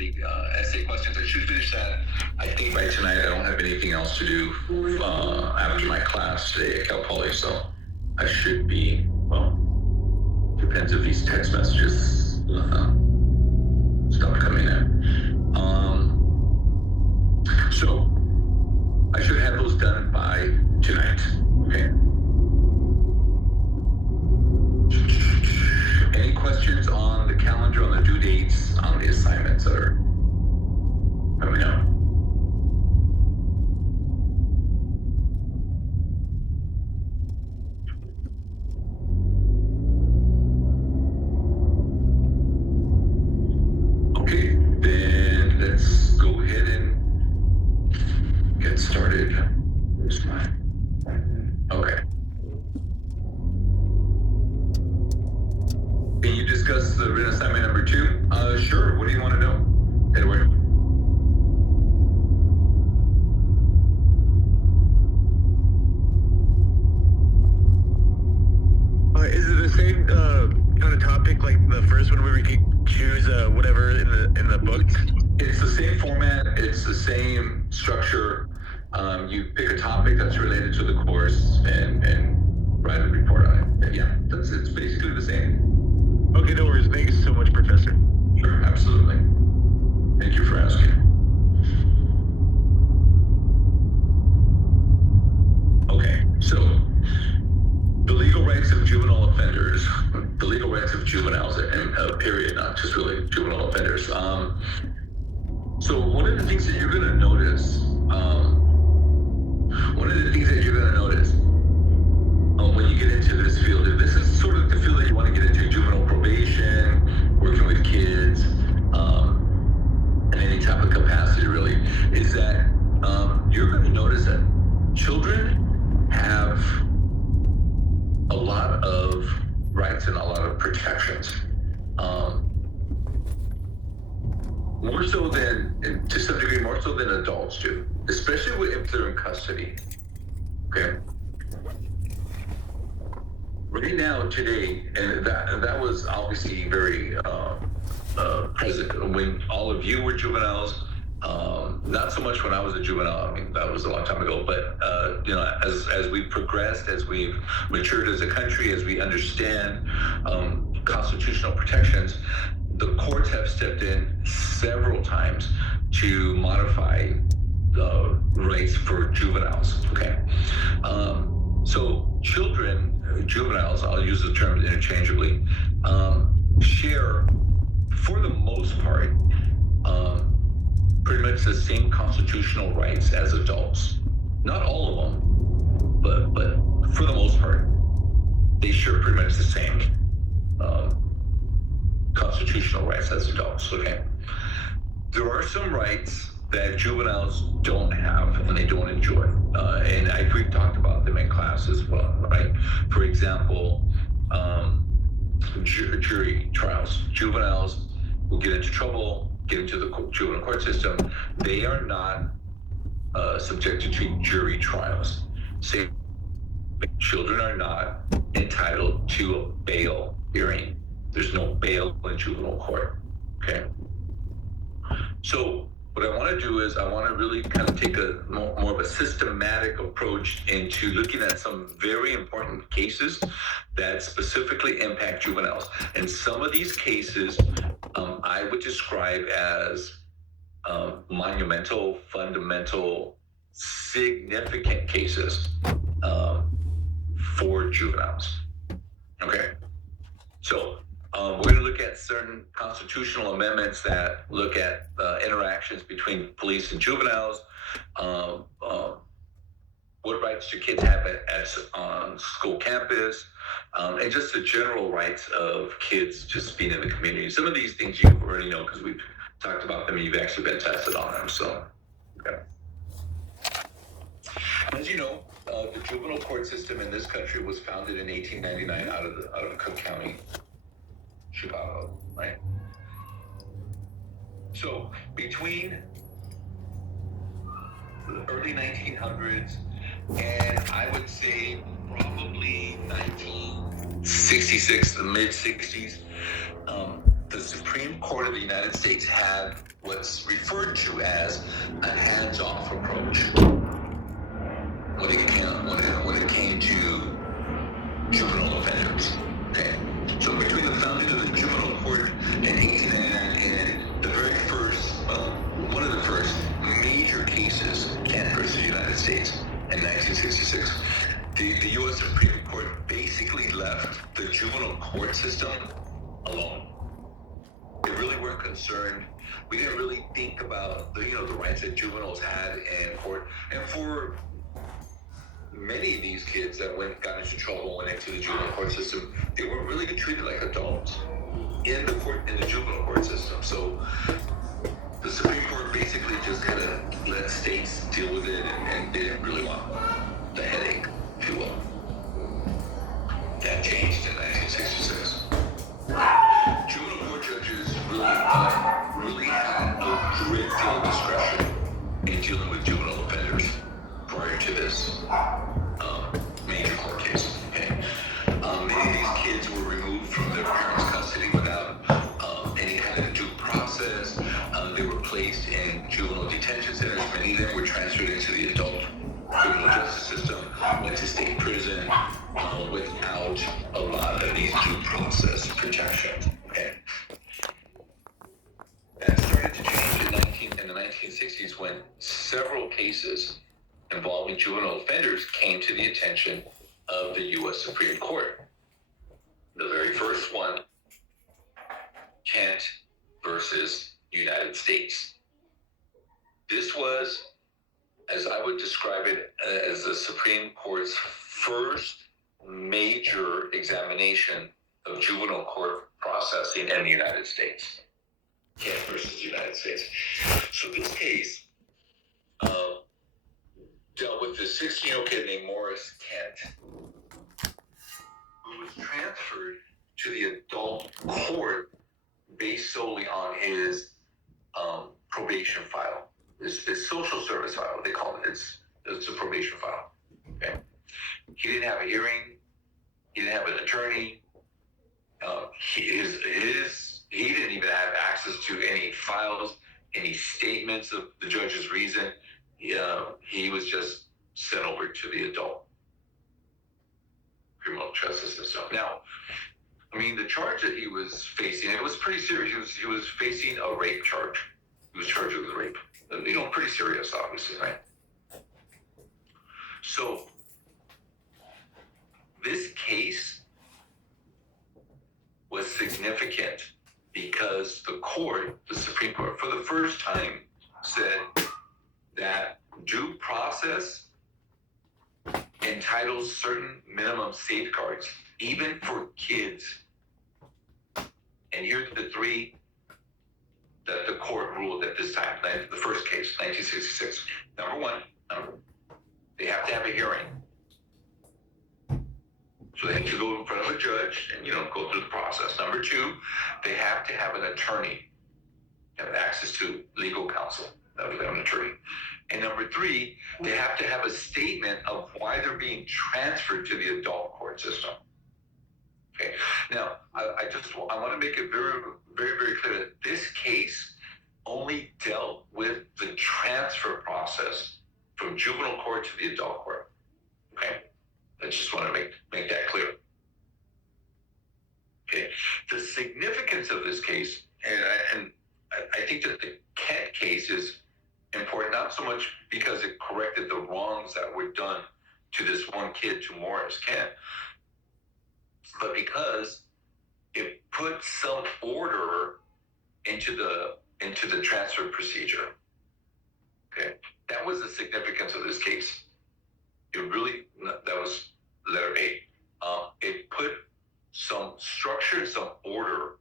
essay questions. I should finish that. I think by tonight I don't have anything else to do after my class today at Cal Poly, so I should be, well, depends if these text messages stop coming in. So I should have those done by tonight. Okay. Any questions on the calendar, on the due dates, on the assignments that are coming up? Okay, then let's go ahead and get started. Where's mine? Okay. Can you discuss the written assignment number 2? Sure. What do you want to know, Edward? Is it the same kind of topic like the first one where we could choose whatever in the book? It's the same format. It's the same structure. You pick a topic that's related to the course and write a report on it. Yeah, it's basically the same. Okay, no worries. Thank you so much, Professor. Sure, absolutely. Thank you for asking. Okay, so the legal rights of juvenile offenders, the legal rights of juveniles, and period, not just really juvenile offenders. So one of the things that you're going to notice, when you get into this field, if this is sort of the field that you want to get into, juvenile probation, working with kids, in any type of capacity really, is that you're going to notice that children have a lot of rights and a lot of protections. More so than, to some degree, more so than adults do, especially if they're in custody. Okay. Right now, today, and that was obviously very present when all of you were juveniles. Not so much when I was a juvenile. I mean, that was a long time ago. But as we progressed, as we've matured as a country, as we understand constitutional protections, the courts have stepped in several times to modify the rights for juveniles. Okay. So juveniles, I'll use the term interchangeably, share, for the most part, pretty much the same constitutional rights as adults. Not all of them, but for the most part, they share pretty much the same constitutional rights as adults. Okay. There are some rights that juveniles don't have and they don't enjoy. And we've talked about them in class as well, right? For example, jury trials. Juveniles will get into trouble, get into the juvenile court system. They are not subjected to jury trials. Say, children are not entitled to a bail hearing. There's no bail in juvenile court, okay? So what I want to do is I want to really kind of take a more of a systematic approach into looking at some very important cases that specifically impact juveniles. And some of these cases I would describe as monumental, fundamental, significant cases for juveniles. Okay, so we're going to look at certain constitutional amendments that look at interactions between police and juveniles, what rights do kids have on school campus, and just the general rights of kids just being in the community. Some of these things you already know because we've talked about them and you've actually been tested on them. So, okay. As you know, the juvenile court system in this country was founded in 1899 out of Cook County, Chicago, right? So between the early 1900s and I would say probably 1966, the mid 60s, the Supreme Court of the United States had what's referred to as a hands-off approach when it came to juvenile offenders. Okay, so between the founding of the juvenile court in 1899 and the very first, one of the first major cases, Kent versus the United States in 1966, the U.S. Supreme Court basically left the juvenile court system alone. They really weren't concerned. We didn't really think about the rights that juveniles had in court, and for many of these kids that got into trouble, went into the juvenile court system, they weren't really treated like adults in the juvenile court system. So the Supreme Court basically just kind of let states deal with it, and they didn't really want the headache, if you will. That changed in 1966. Juvenile court judges really had a great deal of discretion in dealing with juvenile offenders prior to this major court case. Okay? Many of these kids were removed from their parents' custody without any kind of due process. They were placed in juvenile detention centers. Many of them were transferred into the adult criminal justice system, went to state prison without a lot of these due process protections. Okay? That started to change in the 1960s when several cases involving juvenile offenders came to the attention of the U.S. Supreme Court. The very first one, Kent versus United States. This was, as I would describe it, as the Supreme Court's first major examination of juvenile court processing in the United States. Kent versus United States. So this case dealt with this 16-year-old kid named Morris Kent, who was transferred to the adult court based solely on his probation file, his social service file, they call it. It's a probation file. Okay, he didn't have a hearing. He didn't have an attorney. He didn't even have access to any files, any statements of the judge's reason. He was just sent over to the adult criminal justice system. Now, I mean, the charge that he was facing, it was pretty serious. He was facing a rape charge. He was charged with rape. Pretty serious, obviously, right? So, this case was significant because the Supreme Court, for the first time, said that due process entitles certain minimum safeguards, even for kids. And here's the three that the court ruled at this time, the first case, 1966. Number one, they have to have a hearing. So they have to go in front of a judge and, go through the process. Number two, they have to have an attorney, have access to legal counsel. That would be an attorney. And number three, they have to have a statement of why they're being transferred to the adult court system. Okay. Now, I want to make it very, very, very clear that this case only dealt with the transfer process from juvenile court to the adult court. Okay. I just want to make that clear. Okay. The significance of this case, and I think that the Kent case is important, not so much because it corrected the wrongs that were done to this one kid, to Morris Kent, but because it put some order into the transfer procedure. Okay, that was the significance of this case. That was letter A. It put some structure, some order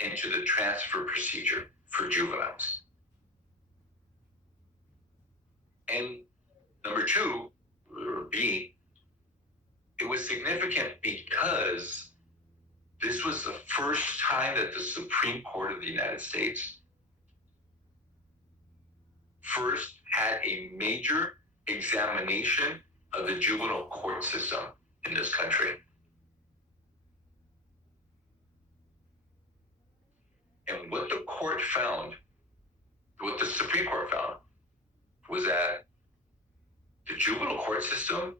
into the transfer procedure for juveniles. And number two, or B, it was significant because this was the first time that the Supreme Court of the United States first had a major examination of the juvenile court system in this country. And what the court found, what the Supreme Court found, was that the juvenile court system,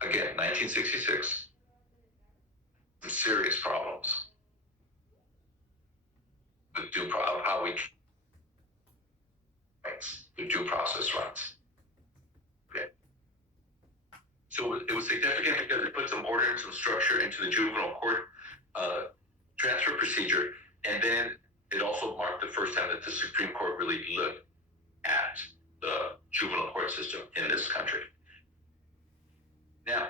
again, 1966, some serious problems with how we rights, the due process rights. Okay. So it was significant because it put some order and some structure into the juvenile court transfer procedure, and then it also marked the first time that the Supreme Court really looked at the juvenile court system in this country. Now,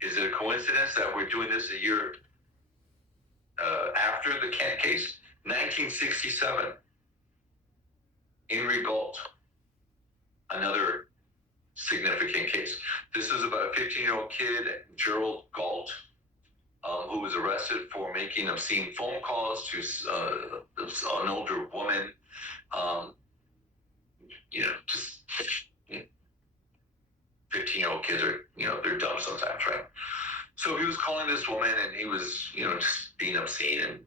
is it a coincidence that we're doing this a year after the Kent case? 1967, Henry Galt, another significant case. This is about a 15-year-old kid, Gerald Galt, who was arrested for making obscene phone calls to an older woman. Just 15-year-old kids are, they're dumb sometimes, right? So he was calling this woman, and he was, just being obscene and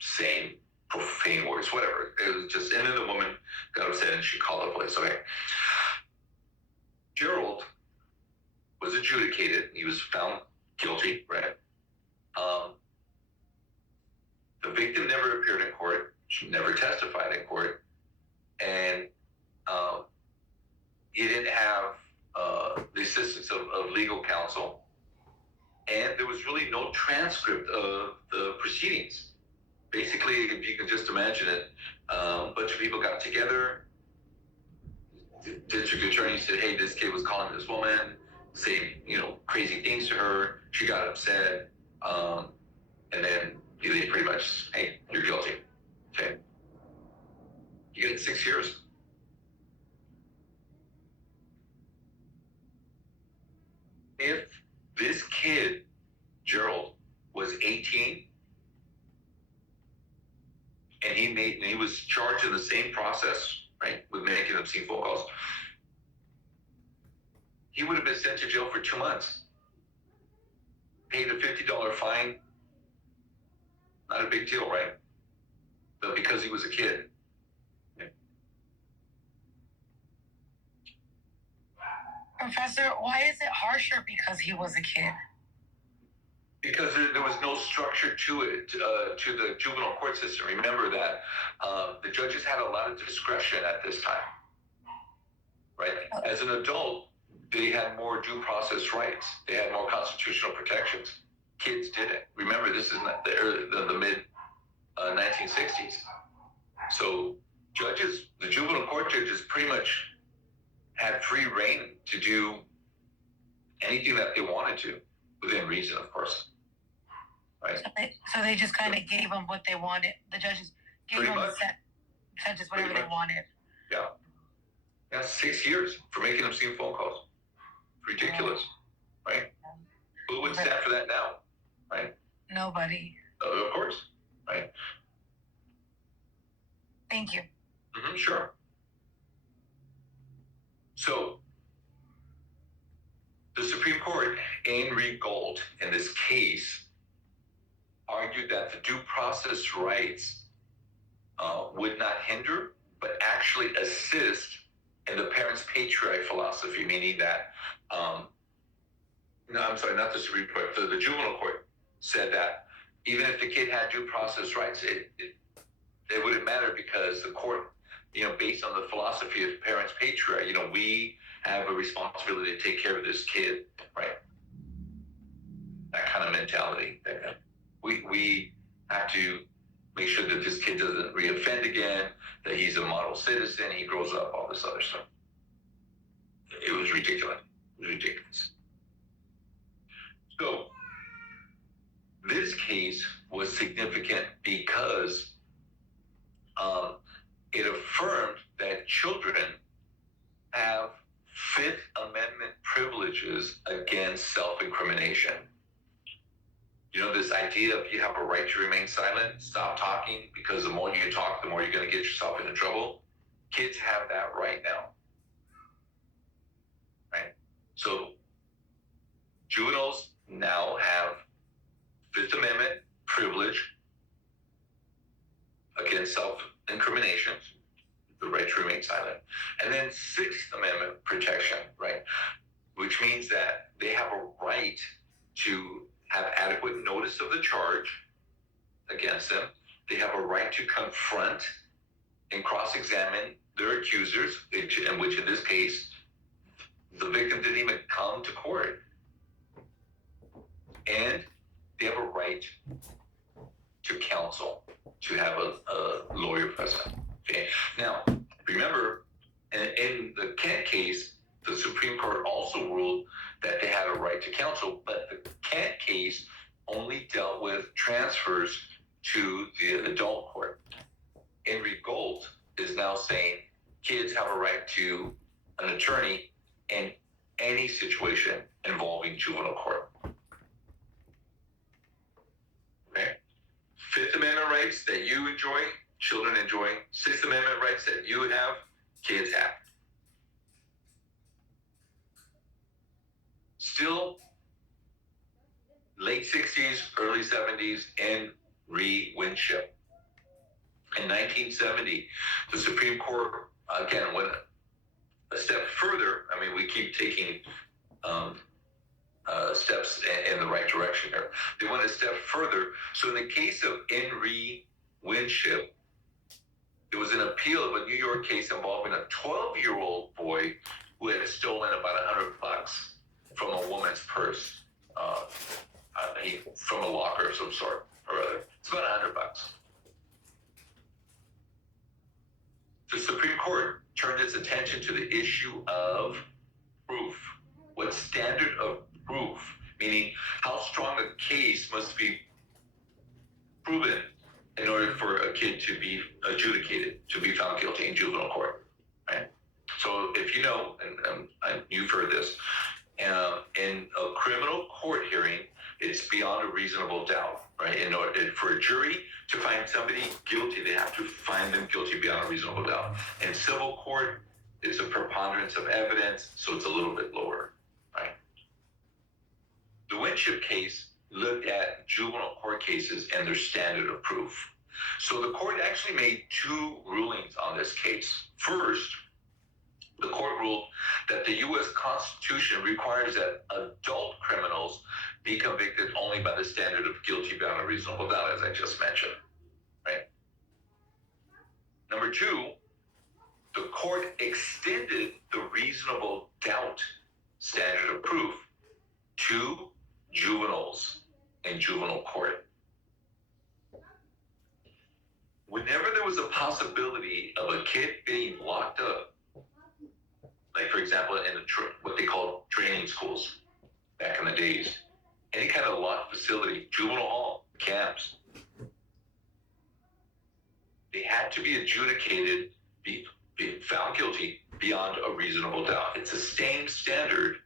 saying profane words, whatever. It was just, and then the woman got upset and she called the police. Okay. Gerald was adjudicated. He was found guilty, right? The victim never appeared in court. She never testified in court. And he didn't have the assistance of legal counsel. And there was really no transcript of the proceedings. Basically, if you can just imagine it, a bunch of people got together. The district attorney said, hey, this kid was calling this woman, saying, crazy things to her. She got upset. And then they pretty much, hey, you're guilty. Okay. You get 6 years. If this kid, Gerald, was 18, and he was charged in the same process, right, with making obscene phone calls, he would have been sent to jail for 2 months, paid a $50 fine. Not a big deal, right? But because he was a kid. Yeah. Professor, why is it harsher because he was a kid? Because there was no structure to it, to the juvenile court system. Remember that the judges had a lot of discretion at this time, right? As an adult, they had more due process rights. They had more constitutional protections. Kids didn't. Remember, this is not the mid 1960s. So judges, the juvenile court judges pretty much had free reign to do anything that they wanted to, within reason, of course. Right? So they just kind of gave them what they wanted. The judges gave Pretty them much. the sentences, whatever they wanted. Yeah. Yeah, 6 years for making obscene phone calls. Ridiculous, right? Who would stand for that now, right? Nobody. Of course, right? Thank you. Sure. So, the Supreme Court, Henry Galt, in this case, argued that the due process rights would not hinder, but actually assist in the parents' patriarch philosophy, meaning that, no, I'm sorry, not the Supreme Court, the juvenile court said that even if the kid had due process rights, it wouldn't matter because the court, based on the philosophy of parents' patriarch, we have a responsibility to take care of this kid, right? That kind of mentality. We have to make sure that this kid doesn't reoffend again, that he's a model citizen, he grows up, all this other stuff. It was ridiculous. So, this case was significant because it affirmed that children have Fifth Amendment privileges against self-incrimination. This idea of you have a right to remain silent, stop talking, because the more you talk, the more you're going to get yourself into trouble. Kids have that right now. Right? So, juveniles now have Fifth Amendment privilege against self-incrimination, the right to remain silent, and then Sixth Amendment protection, right? Which means that they have a right to have adequate notice of the charge against them. They have a right to confront and cross-examine their accusers, which in this case, the victim didn't even come to court. And they have a right to counsel, to have a lawyer present. Okay. Now, remember, in the Kent case, the Supreme Court also ruled that they had a right to counsel, but the Kent case only dealt with transfers to the adult court. Henry Gold is now saying kids have a right to an attorney in any situation involving juvenile court. Okay. Fifth Amendment rights that you enjoy, children enjoy. Sixth Amendment rights that you have, kids have. Still, late 60s, early 70s, Henry Winship. In 1970, the Supreme Court, again, went a step further. I mean, we keep taking steps in the right direction here. They went a step further. So in the case of Henry Winship, it was an appeal of a New York case involving a 12-year-old boy who had stolen about $100 from a woman's purse, from a locker of some sort or other. It's about $100. The Supreme Court turned its attention to the issue of proof. What standard of proof, meaning how strong a case must be proven in order for a kid to be adjudicated, to be found guilty in juvenile court, right? So if you know, and you've heard this, in a criminal court hearing, it's beyond a reasonable doubt, right? In order for a jury to find somebody guilty, they have to find them guilty beyond a reasonable doubt. In civil court, it's a preponderance of evidence, so it's a little bit lower, right? The Winship case looked at juvenile court cases and their standard of proof. So the court actually made two rulings on this case. First, the court ruled that the U.S. Constitution requires that adult criminals be convicted only by the standard of guilty beyond a reasonable doubt, as I just mentioned, right? Number two, the court extended the reasonable doubt standard of proof to juveniles in juvenile court. Whenever there was a possibility of a kid being locked up, like for example in what they called training schools back in the days, any kind of locked facility, juvenile hall, camps, they had to be adjudicated, be found guilty beyond a reasonable doubt. It's the same standard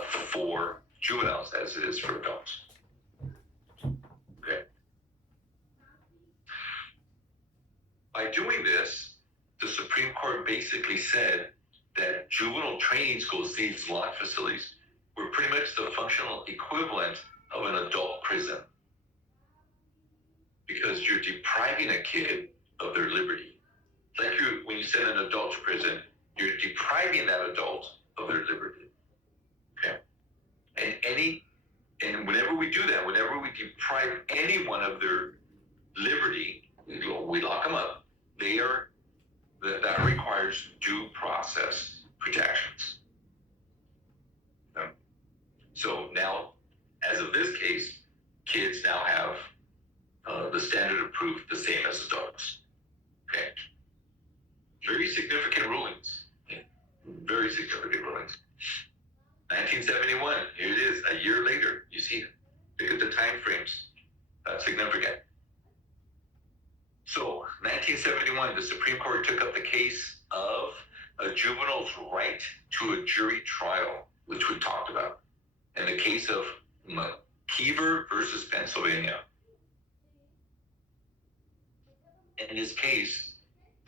for juveniles as it is for adults. Okay. By doing this, the Supreme Court basically said that juvenile training schools, these locked facilities, were pretty much the functional equivalent of an adult prison, because you're depriving a kid of their liberty. Like when you send an adult to prison, you're depriving that adult of their liberty. Okay, and whenever we do that, whenever we deprive anyone of their liberty, we lock them up. That requires due process protections. Okay. So now, as of this case, kids now have the standard of proof the same as adults. Okay. Very significant rulings. Very significant rulings. 1971, here it is, a year later. You see, look at the time frames. That's significant. So, 1971, the Supreme Court took up the case of a juvenile's right to a jury trial, which we talked about, in the case of McKeever versus Pennsylvania. In this case,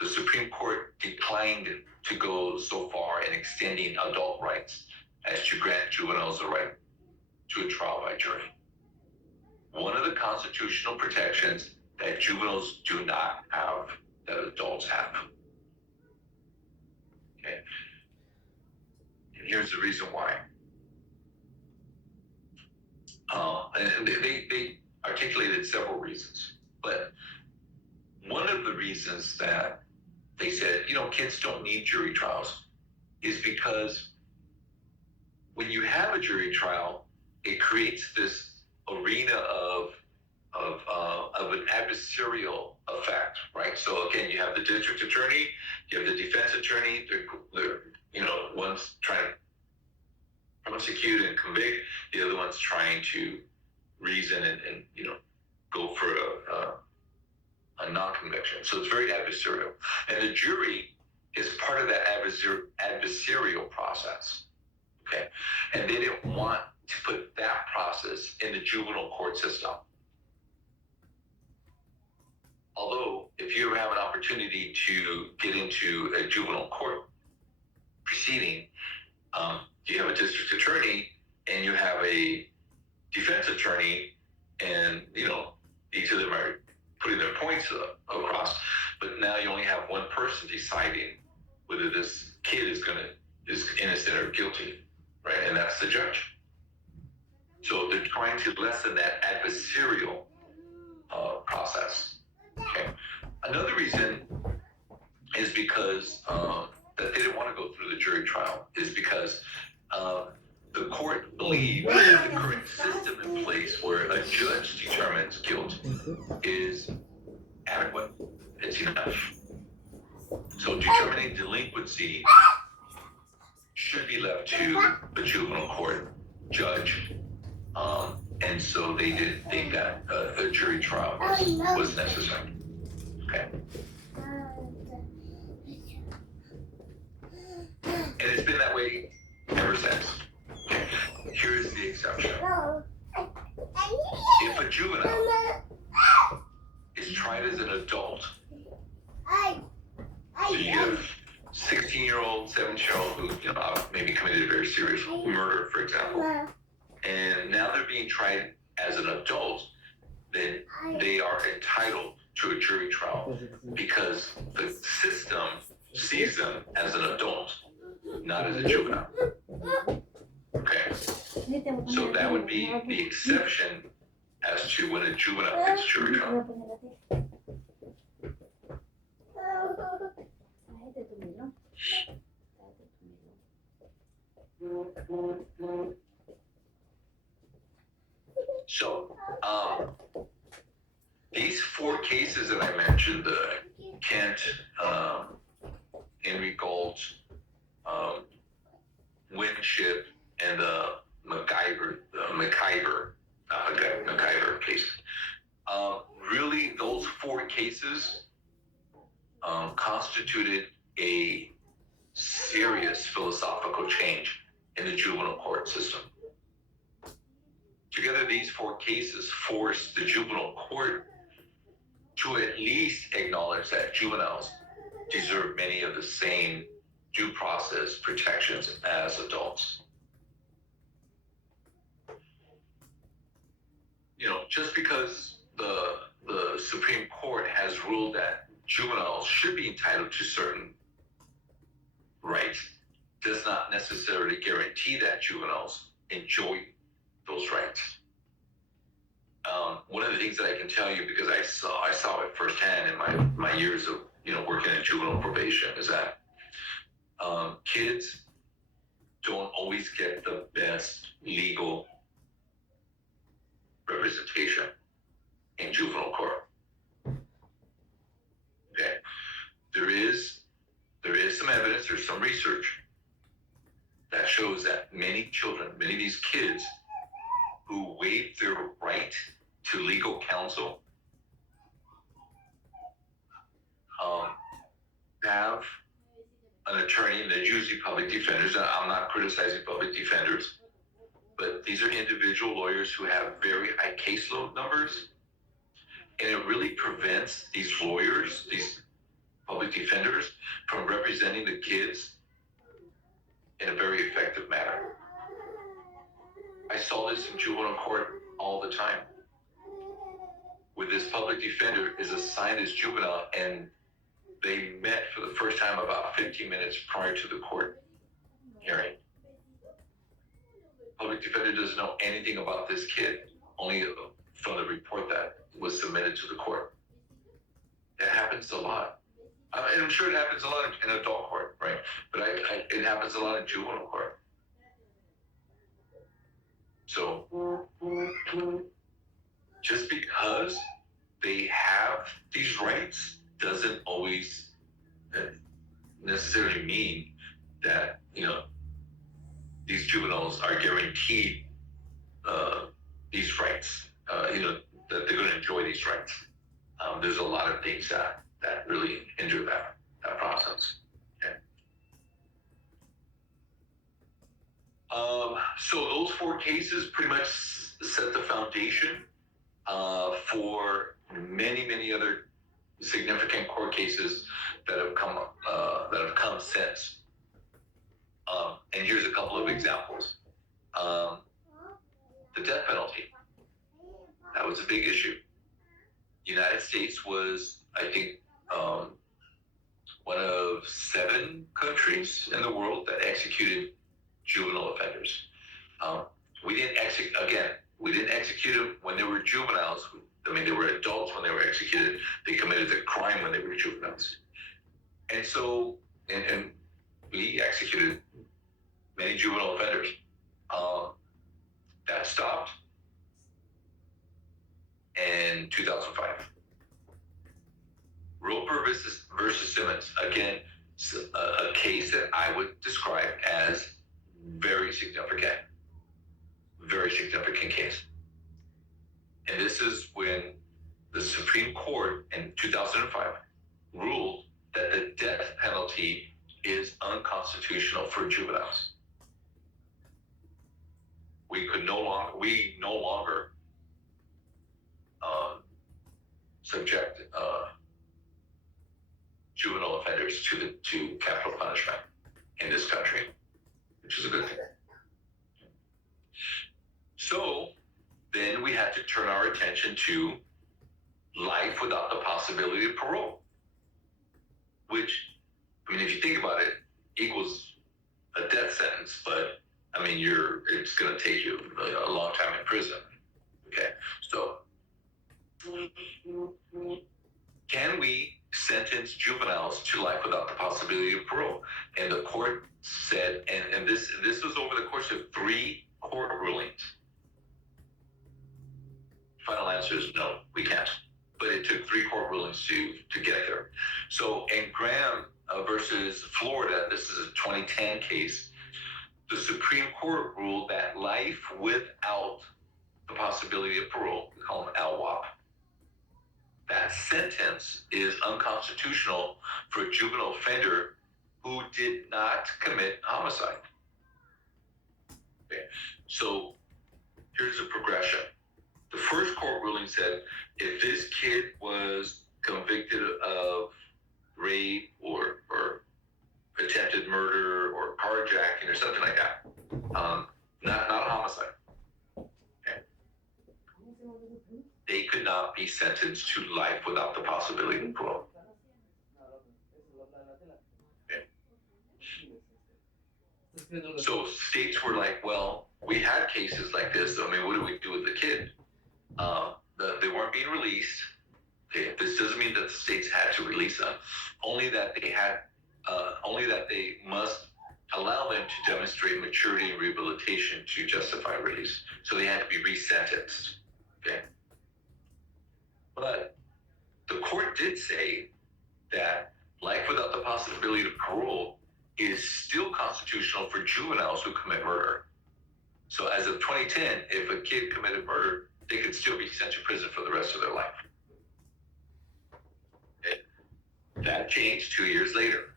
the Supreme Court declined to go so far in extending adult rights as to grant juveniles a right to a trial by jury. One of the constitutional protections that juveniles do not have that adults have. Okay. And here's the reason why. And they articulated several reasons, but one of the reasons that they said, kids don't need jury trials is because when you have a jury trial, it creates this arena of an adversarial effect, right? So again, you have the district attorney, you have the defense attorney. They're one's trying to prosecute and convict, the other one's trying to reason and go for a non-conviction. So it's very adversarial, and the jury is part of that adversarial process. Okay, and they didn't want to put that process in the juvenile court system. Although, if you ever have an opportunity to get into a juvenile court proceeding, you have a district attorney and you have a defense attorney, and each of them are putting their points across. But now you only have one person deciding whether this kid is innocent or guilty, right? And that's the judge. So they're trying to lessen that adversarial process. Okay. Another reason is because that they didn't want to go through the jury trial is because the court believed that the current system in place where a judge determines guilt is adequate. It's enough. So determining delinquency should be left to the juvenile court judge. And so they didn't think that a jury trial was necessary. Okay. And it's been that way ever since. Okay. Here's the exception. If a juvenile is tried as an adult, so you get a 16-year-old, 17-year-old who maybe committed a very serious murder, for example, and now they're being tried as an adult, then they are entitled to a jury trial because the system sees them as an adult, not as a juvenile. Okay, so that would be the exception as to when a juvenile gets jury trial. So, these 4 cases that I mentioned, the Kent, Henry Galt, Winship, and the McIver case. Really, those 4 cases constituted a serious philosophical change in the juvenile court system. Together, these 4 cases forced the juvenile court to at least acknowledge that juveniles deserve many of the same due process protections as adults. Just because the Supreme Court has ruled that juveniles should be entitled to certain rights does not necessarily guarantee that juveniles enjoy those rights. One of the things that I can tell you, because I saw it firsthand in my years of working in juvenile probation, is that kids don't always get the best legal representation in juvenile court. Okay, there is some evidence, there's some research that shows that many children, many of these kids who waive their right to legal counsel have an attorney, and they're usually public defenders. I'm not criticizing public defenders, but these are individual lawyers who have very high caseload numbers, and it really prevents these lawyers, these public defenders, from representing the kids in a very effective manner. I saw this in juvenile court all the time, with this this public defender is assigned as juvenile, and they met for the first time about 15 minutes prior to the court hearing. Public defender doesn't know anything about this kid, only from the report that was submitted to the court. It happens a lot. And I'm sure it happens a lot in adult court, right? But it happens a lot in juvenile court. So just because they have these rights doesn't always necessarily mean that, these juveniles are guaranteed these rights, that they're going to enjoy these rights. There's a lot of things that really hinder that process. Okay. So those 4 cases pretty much set the foundation for many other significant court cases that have come since. And here's a couple of examples. The death penalty. That was a big issue. United States was, I think, one of 7 countries in the world that executed juvenile offenders. We didn't execute them when they were juveniles. I mean, they were adults when they were executed. They committed the crime when they were juveniles. And so, and we executed many juvenile offenders. That stopped in 2005. Roper versus Simmons, again, a case that I would describe as very significant case. And this is when the Supreme Court in 2005 ruled that the death penalty is unconstitutional for juveniles. We no longer subject juvenile offenders to capital punishment in this country, which is a good thing. So then we had to turn our attention to life without the possibility of parole, which, I mean, if you think about it, equals a death sentence, but I mean, it's going to take you a long time in prison. Okay, so can we sentence juveniles to life without the possibility of parole? And the court said, and this was over the course of 3 court rulings. Final answer is no, we can't. But it took 3 court rulings to get there. So in Graham versus Florida, this is a 2010 case. The Supreme Court ruled that life without the possibility of parole, we call them LWOP, that sentence is unconstitutional for a juvenile offender who did not commit homicide. Okay. So here's the progression. The first court ruling said if this kid was convicted of rape or attempted murder or carjacking or something like that, not a homicide, okay, they could not be sentenced to life without the possibility of parole. Okay. So states were like, well, we had cases like this. I mean, what do we do with the kid? They weren't being released. Okay. This doesn't mean that the states had to release them. Only that they must allow them to demonstrate maturity and rehabilitation to justify release. So they had to be resentenced. Okay. But the court did say that life without the possibility of parole is still constitutional for juveniles who commit murder. So as of 2010, if a kid committed murder, they could still be sent to prison for the rest of their life. Okay. That changed 2 years later.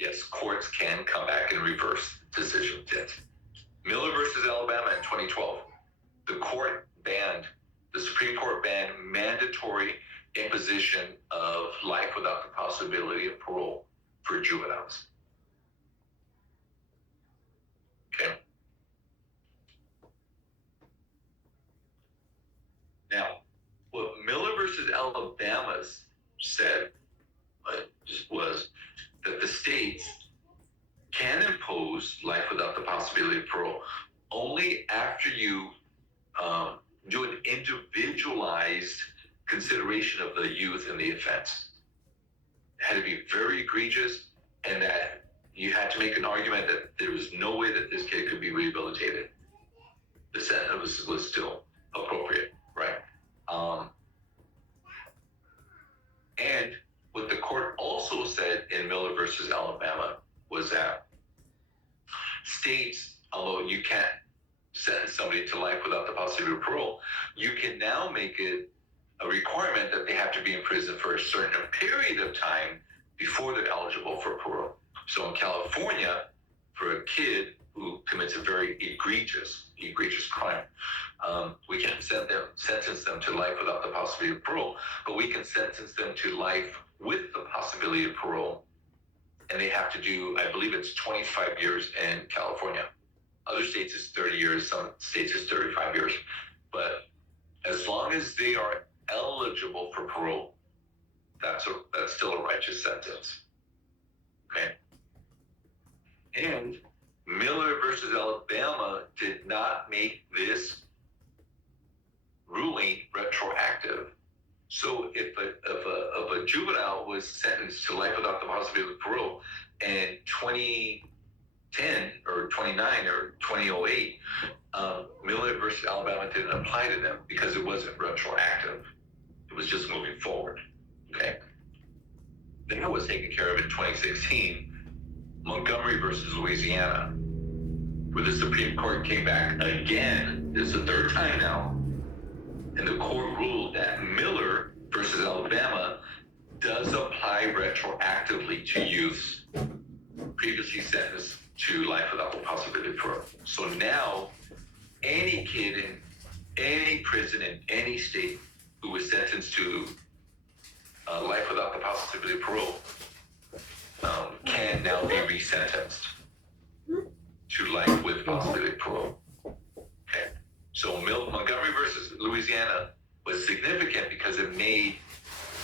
Yes, courts can come back and reverse decisions. Yes. Miller versus Alabama in 2012. The Supreme Court banned mandatory imposition of life without the possibility of parole for juveniles. Okay. Alabama said was that the states can impose life without the possibility of parole only after you do an individualized consideration of the youth and the offense. It had to be very egregious, and that you had to make an argument that there was no way that this kid could be rehabilitated. The sentence was still appropriate, right? And what the court also said in Miller versus Alabama was that states, although you can't sentence somebody to life without the possibility of parole, you can now make it a requirement that they have to be in prison for a certain period of time before they're eligible for parole. So in California, for a kid who commits a very egregious crime, we can sentence them to life without the possibility of parole, but we can sentence them to life with the possibility of parole, and they have to do, I believe it's 25 years in California. Other states is 30 years, some states is 35 years, but as long as they are eligible for parole, that's still a righteous sentence. Okay. And Miller versus Alabama did not make this ruling retroactive. So if a juvenile was sentenced to life without the possibility of parole in 2010 or 29 or 2008, Miller versus Alabama didn't apply to them because it wasn't retroactive. It was just moving forward. Okay. Then it was taken care of in 2016, Montgomery versus Louisiana, where the Supreme Court came back again. This is the third time now. And the court ruled that Miller versus Alabama does apply retroactively to youths previously sentenced to life without the possibility of parole. So now, any kid in any prison in any state who was sentenced to life without the possibility of parole can now be resentenced to life with possibility of parole. Okay. So Montgomery versus Louisiana was significant because it made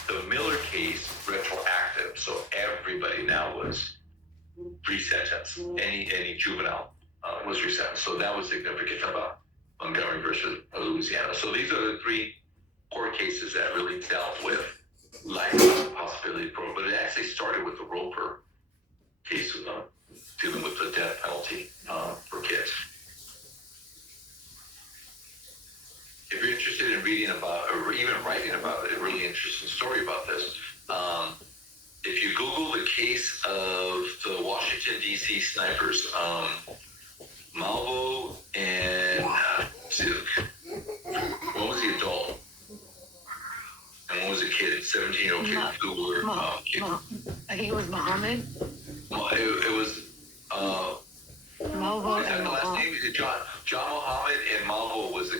the Miller case retroactive. So everybody now was resentenced. Any juvenile was resentenced. So that was significant about Montgomery versus Louisiana. So these are the three court cases that really dealt with life without the possibility of parole. But it actually started with the Roper case dealing with the death penalty for kids. If you're interested in reading about, or even writing about it, a really interesting story about this, if you Google the case of the Washington, D.C. snipers, Malvo and, what was the adult? And one was a kid, 17-year-old kid who were I think it was Muhammad. Well, it was Malvo is that and the last Muhammad. name? John Muhammad and Malvo was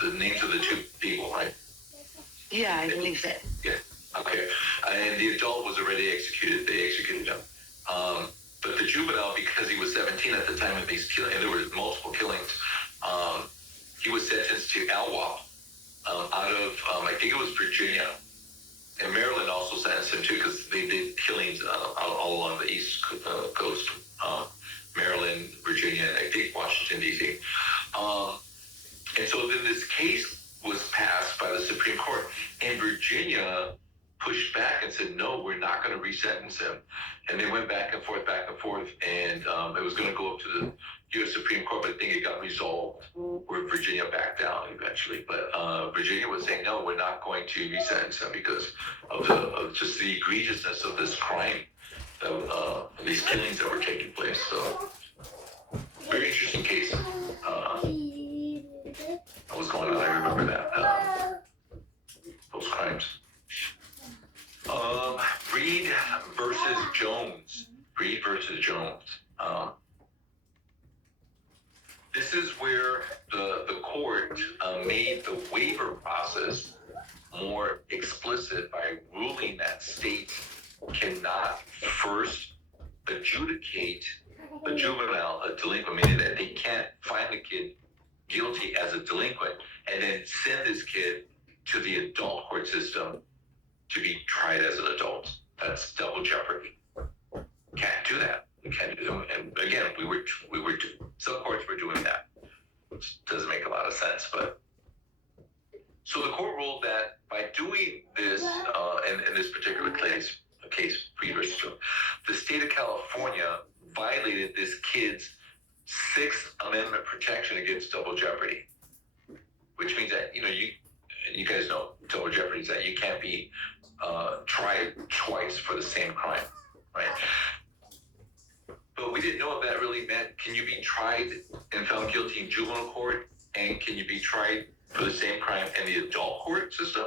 the names of the two people, right? Yeah, I believe so. Yeah. Okay. And the adult was already executed. They executed him. But the juvenile, because he was 17 at the time of these killings, and there were multiple killings, he was sentenced to LWOP out of, I think it was Virginia. And Maryland also sentenced him too, because they did killings all along the East Coast. Maryland, Virginia, and I think Washington, D.C. And so then this case was passed by the Supreme Court, and Virginia pushed back and said, no, we're not going to resentence him. And they went back and forth, and it was going to go up to the U.S. Supreme Court, but I think it got resolved where Virginia backed down eventually. But Virginia was saying, no, we're not going to resentence him because of just the egregiousness of this crime, these killings that were taking place. So, very interesting case. What was going on? I remember that. Those crimes. Reed versus Jones. This is where the court made the waiver process more explicit by ruling that states cannot first adjudicate a juvenile a delinquent, meaning that they can't find the kid guilty as a delinquent and then send this kid to the adult court system to be tried as an adult. That's double jeopardy. Can't do that. We can't do that. And again, some courts were doing that, which doesn't make a lot of sense. But so the court ruled that by doing this, in this particular case Reed versus Jones, the state of California violated this kid's Sixth Amendment protection against double jeopardy, which means that you guys know double jeopardy is that you can't be tried twice for the same crime, right? But we didn't know if that really meant, can you be tried and found guilty in juvenile court, and can you be tried for the same crime in the adult court system?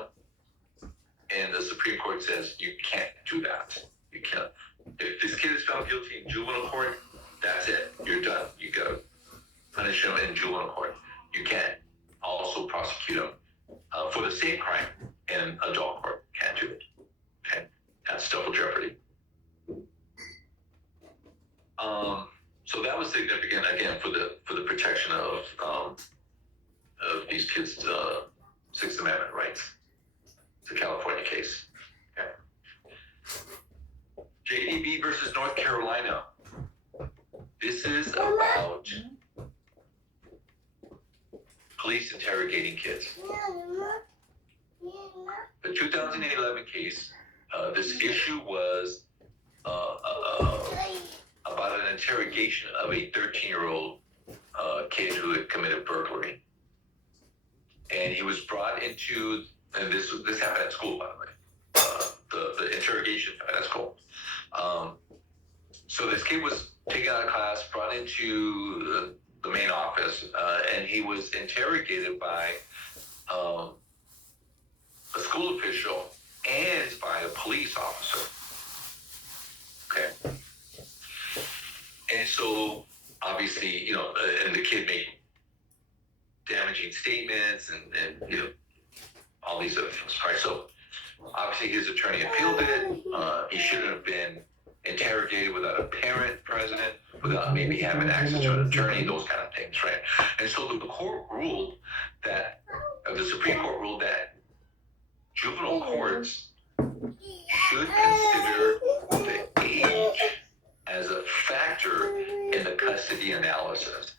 And the Supreme Court says you can't do that. You can't. If this kid is found guilty in juvenile court, that's it. You're done. You gotta punish him in juvenile court. You can't also prosecute him for the same crime in adult court. Can't do it. Okay, that's double jeopardy. So that was significant again for the protection of these kids' Sixth Amendment rights. It's a California case. Okay. JDB versus North Carolina. This is about police interrogating kids. The 2011 case, this issue was about an interrogation of a 13-year-old kid who had committed burglary. And he was brought into, and this happened at school, by the way. The interrogation happened at school. So this kid was taken out of class, brought into the main office, and he was interrogated by a school official and by a police officer. Okay. And so, obviously, and the kid made damaging statements and all these other things, right? So, obviously, his attorney appealed it. He shouldn't have been interrogated without a parent present, without maybe having access to an attorney, those kind of things, right? And so the court ruled that, the Supreme Court ruled that juvenile courts should consider the age as a factor in the custody analysis.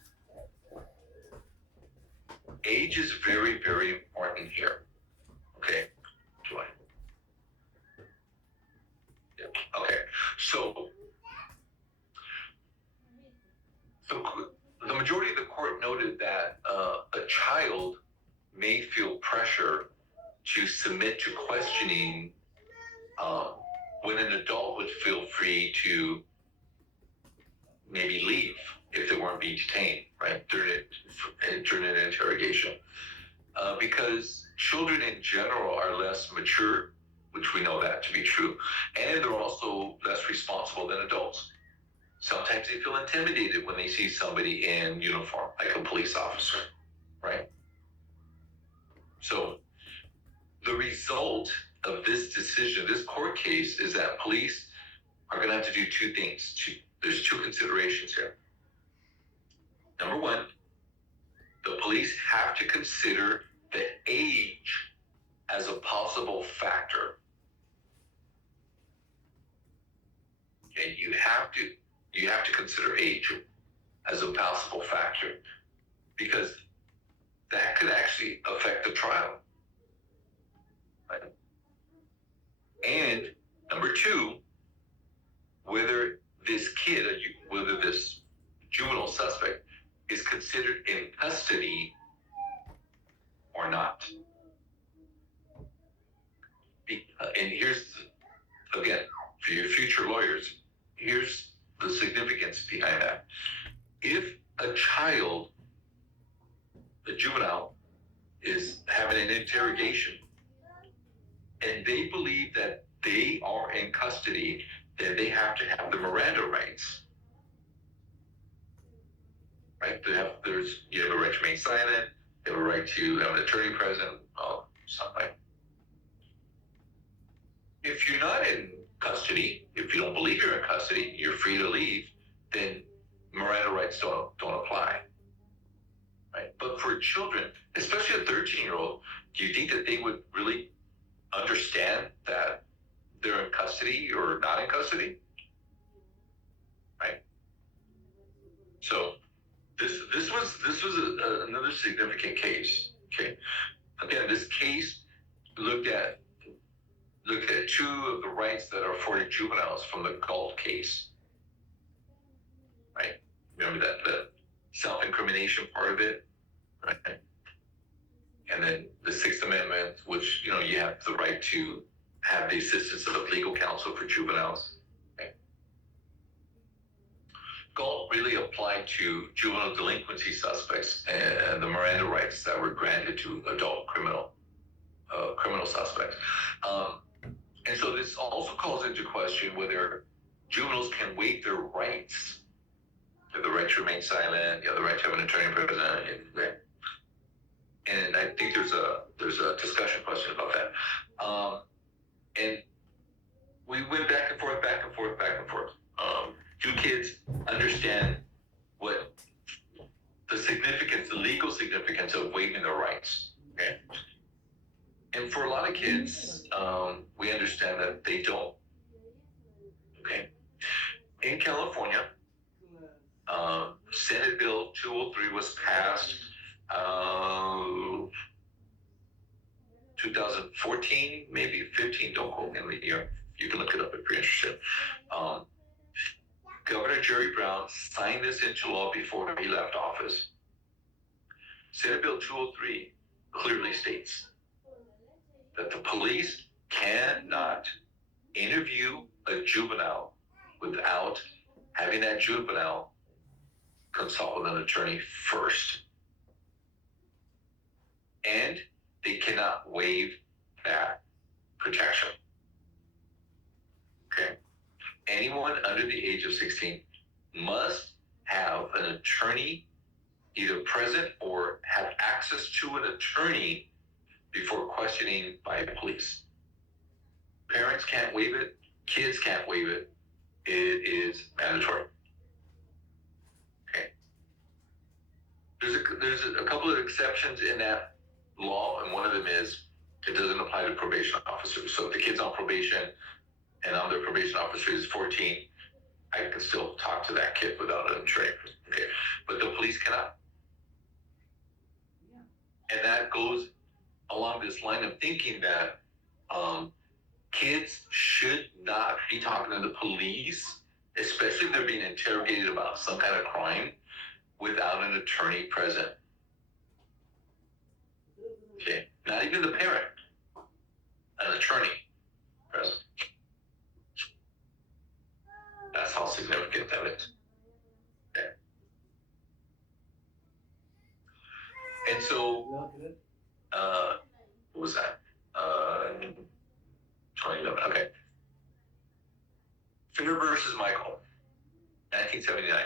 Age is very, very important here. Okay. Okay. So the majority of the court noted that a child may feel pressure to submit to questioning when an adult would feel free to maybe leave if they weren't being detained, right, during an interrogation. Because children in general are less mature, which we know that to be true, and they're also less responsible than adults. Sometimes they feel intimidated when they see somebody in uniform, like a police officer, right? So the result of this decision, this court case, is that police are going to have to do two things. There's two considerations here. Number one, the police have to consider the age as a possible factor. And you have to consider age as a possible factor, because that could actually affect the trial. Right? And number two, whether this kid, whether this juvenile suspect is considered in custody or not. And here's, again, for your future lawyers, here's the significance behind that. If a child, a juvenile, is having an interrogation and they believe that they are in custody, then they have to have the Miranda rights. Right? You have a right to remain silent, you have a right to have an attorney present, something. If you're not in custody, if you don't believe you're in custody, you're free to leave, then Miranda rights don't apply. right? But for children, especially a 13-year-old, do you think that they would really understand that they're in custody or not in custody? Right? So this was another significant case. Okay, again, this case looked at two of the rights that are afforded juveniles from the Galt case. Right? Remember that the self-incrimination part of it, right? And then the Sixth Amendment, which you have the right to have the assistance of legal counsel for juveniles. Okay. Galt really applied to juvenile delinquency suspects and the Miranda rights that were granted to adult criminal suspects. And so this also calls into question whether juveniles can waive their rights. You have the right to remain silent. You have the right to have an attorney present. And I think there's a discussion question about that. And we went back and forth. Do kids understand what the legal significance of waiving their rights? Okay. And for a lot of kids, we understand that they don't. Okay. In California, Senate Bill 203 was passed 2014, maybe 15. Don't quote me on the year. You can look it up if you're interested. Governor Jerry Brown signed this into law before he left office. Senate Bill 203 clearly states that the police cannot interview a juvenile without having that juvenile consult with an attorney first. And they cannot waive that protection. Okay. Anyone under the age of 16 must have an attorney either present or have access to an attorney before questioning by police. Parents can't waive it. Kids can't waive it. It is mandatory. Okay. There's a couple of exceptions in that law, and one of them is it doesn't apply to probation officers. So if the kid's on probation and I'm their probation officer is 14, I can still talk to that kid without an attorney. Okay. But the police cannot. And that goes along this line of thinking that kids should not be talking to the police, especially if they're being interrogated about some kind of crime, without an attorney present. Okay, not even the parent, an attorney present. That's how significant that is. Okay. And so, what was that? 2011. Okay. Finner versus Michael, 1979.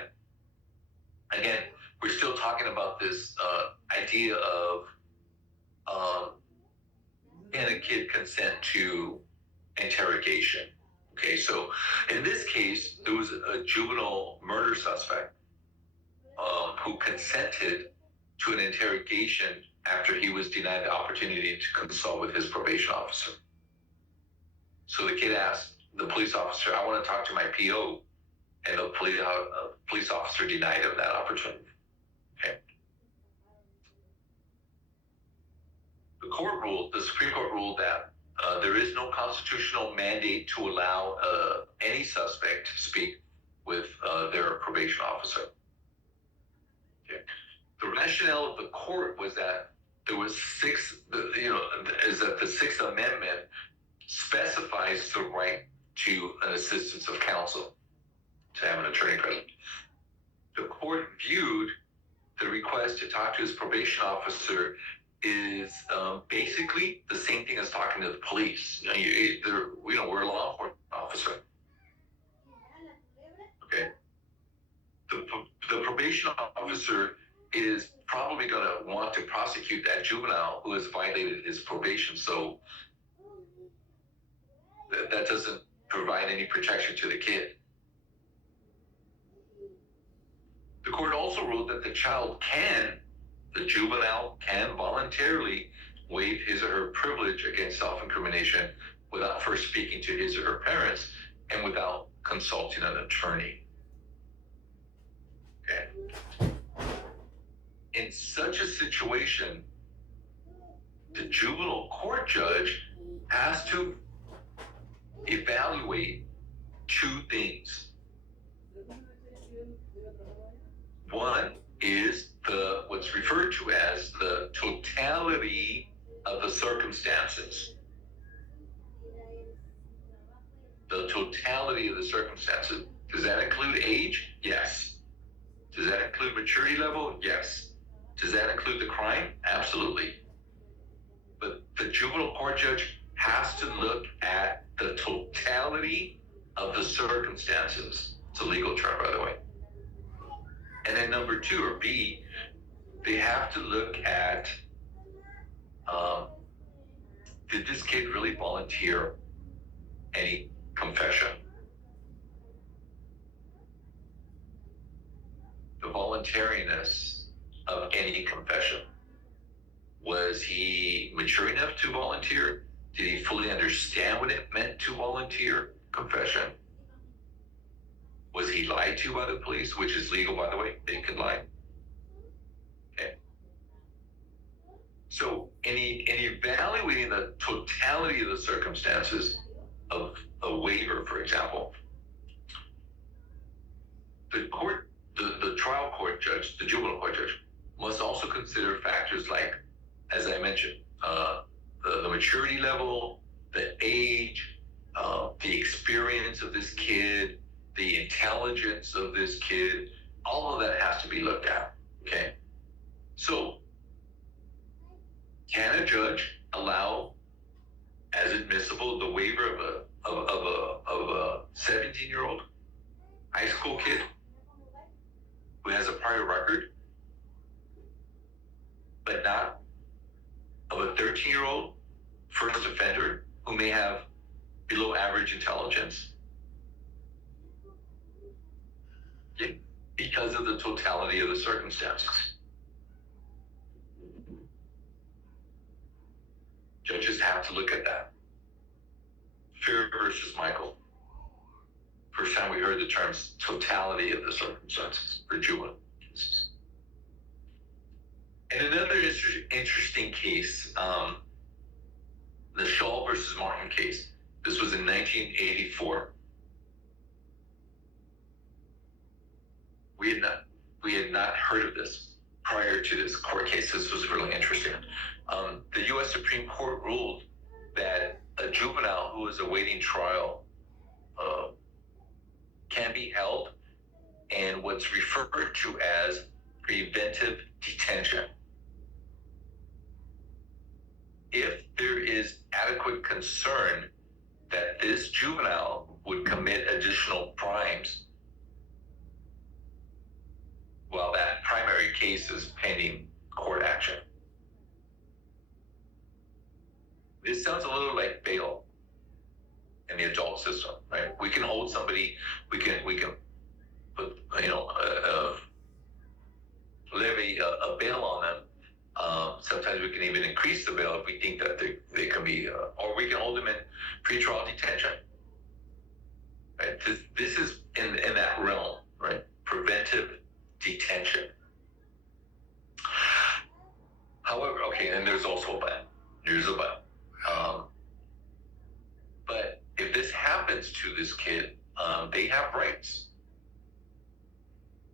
Again, we're still talking about this idea of can a kid consent to interrogation? Okay, so in this case, there was a juvenile murder suspect who consented to an interrogation after he was denied the opportunity to consult with his probation officer. So the kid asked the police officer, I want to talk to my PO, and the police officer denied him that opportunity. Okay. The Supreme Court ruled that there is no constitutional mandate to allow any suspect to speak with their probation officer. Okay. The rationale of the court was that there was the Sixth Amendment specifies the right to an assistance of counsel, to have an attorney present. The court viewed the request to talk to his probation officer is basically the same thing as talking to the police. We're a law enforcement officer. Okay. The probation officer is probably going to want to prosecute that juvenile who has violated his probation. So that doesn't provide any protection to the kid. The court also ruled that the child can the juvenile can voluntarily waive his or her privilege against self-incrimination without first speaking to his or her parents and without consulting an attorney. Okay. In such a situation, the juvenile court judge has to evaluate two things. One is what's referred to as the totality of the circumstances. The totality of the circumstances. Does that include age? Yes. Does that include maturity level? Yes. Does that include the crime? Absolutely. But the juvenile court judge has to look at the totality of the circumstances. It's a legal term, by the way. And then number two, or B, they have to look at, did this kid really volunteer any confession? The voluntariness of any confession. Was he mature enough to volunteer? Did he fully understand what it meant to volunteer confession? Was he lied to by the police, which is legal, by the way? They can lie. Okay. So in evaluating the totality of the circumstances of a waiver, for example, the trial court judge, the juvenile court judge, must also consider factors like, as I mentioned, the maturity level, the age, the experience of this kid, the intelligence of this kid. All of that has to be looked at. Okay. So, can a judge allow as admissible the waiver of a 17-year-old high school kid who has a prior record, but not of a 13-year-old first offender who may have below average intelligence? Yeah, because of the totality of the circumstances. Judges have to look at that. Fear versus Michael. First time we heard the terms totality of the circumstances for juvenile cases. And another interesting case, the Shaw versus Martin case. This was in 1984. We had not heard of this prior to this court case. This was really interesting. The U.S. Supreme Court ruled that a juvenile who is awaiting trial can be held in what's referred to as preventive detention. If there is adequate concern that this juvenile would commit additional crimes while that primary case is pending court action. This sounds a little like bail in the adult system, right? We can hold somebody, we can put, levy a bail on them. Sometimes we can even increase the bail if we think that they can be, or we can hold them in pretrial detention. Right? This is in that realm, right? Preventive detention. However, okay, and there's also a but. There's a but. But if this happens to this kid, they have rights.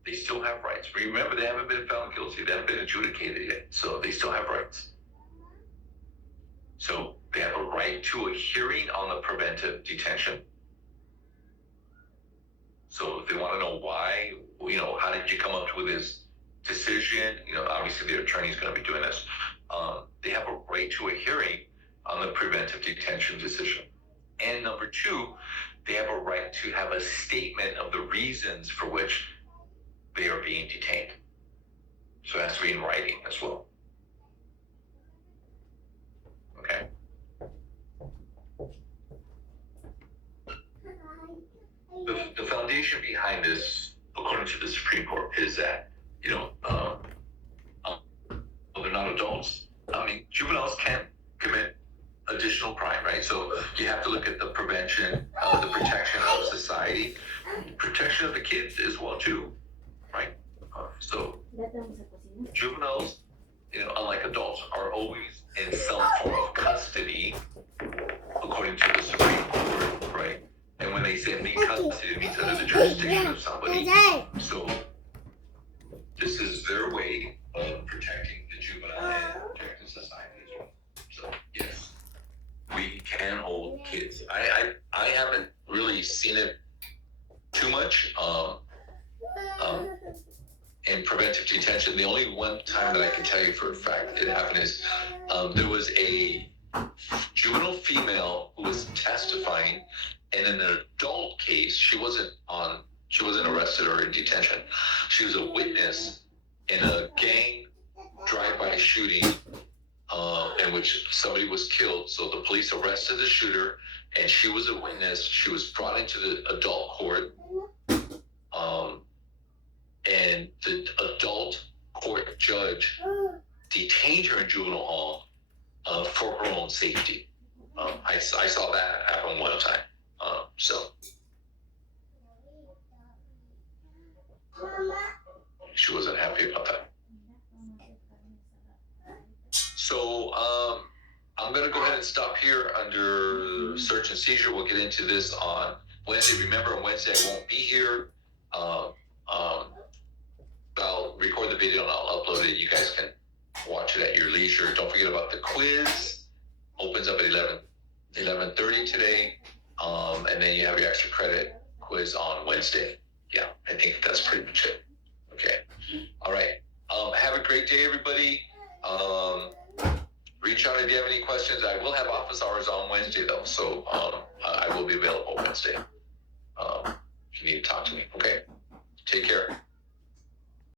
They still have rights. Remember, they haven't been found guilty. They haven't been adjudicated yet. So they still have rights. So they have a right to a hearing on the preventive detention. So if they want to know why, how did you come up with this decision? Obviously their attorney is going to be doing this. They have a right to a hearing on the preventive detention decision. And number two, they have a right to have a statement of the reasons for which they are being detained. So it has to be in writing as well. Okay. The foundation behind this, according to the Supreme Court, is that adults, I mean, juveniles can commit additional crime, right? So you have to look at the prevention, the protection of society, protection of the kids as well too, right? So juveniles, unlike adults, are always in some form of custody, according to the Supreme Court, right? And when they say mean custody, it means under the jurisdiction of somebody. So this is their way of protecting the juvenile and protecting society as well. So yes, we can hold kids. I haven't really seen it too much in preventive detention. The only one time that I can tell you for a fact it happened is there was a juvenile female who was testifying in an adult case. She wasn't arrested or in detention. She was a witness in a gang drive-by shooting in which somebody was killed. So the police arrested the shooter, and she was a witness. She was brought into the adult court, and the adult court judge detained her in juvenile hall for her own safety. I saw that happen one time. So she wasn't happy about that. So I'm going to go ahead and stop here under search and seizure. We'll get into this on Wednesday. Remember, on Wednesday I won't be here. I'll record the video and I'll upload it. You guys can watch it at your leisure. Don't forget about the quiz. Opens up at 11:30 today. And then you have your extra credit quiz on Wednesday. Yeah, I think that's pretty much it. Okay. All right. Have a great day, everybody. Reach out if you have any questions. I will have office hours on Wednesday, though, so I will be available Wednesday if you need to talk to me. Okay. Take care.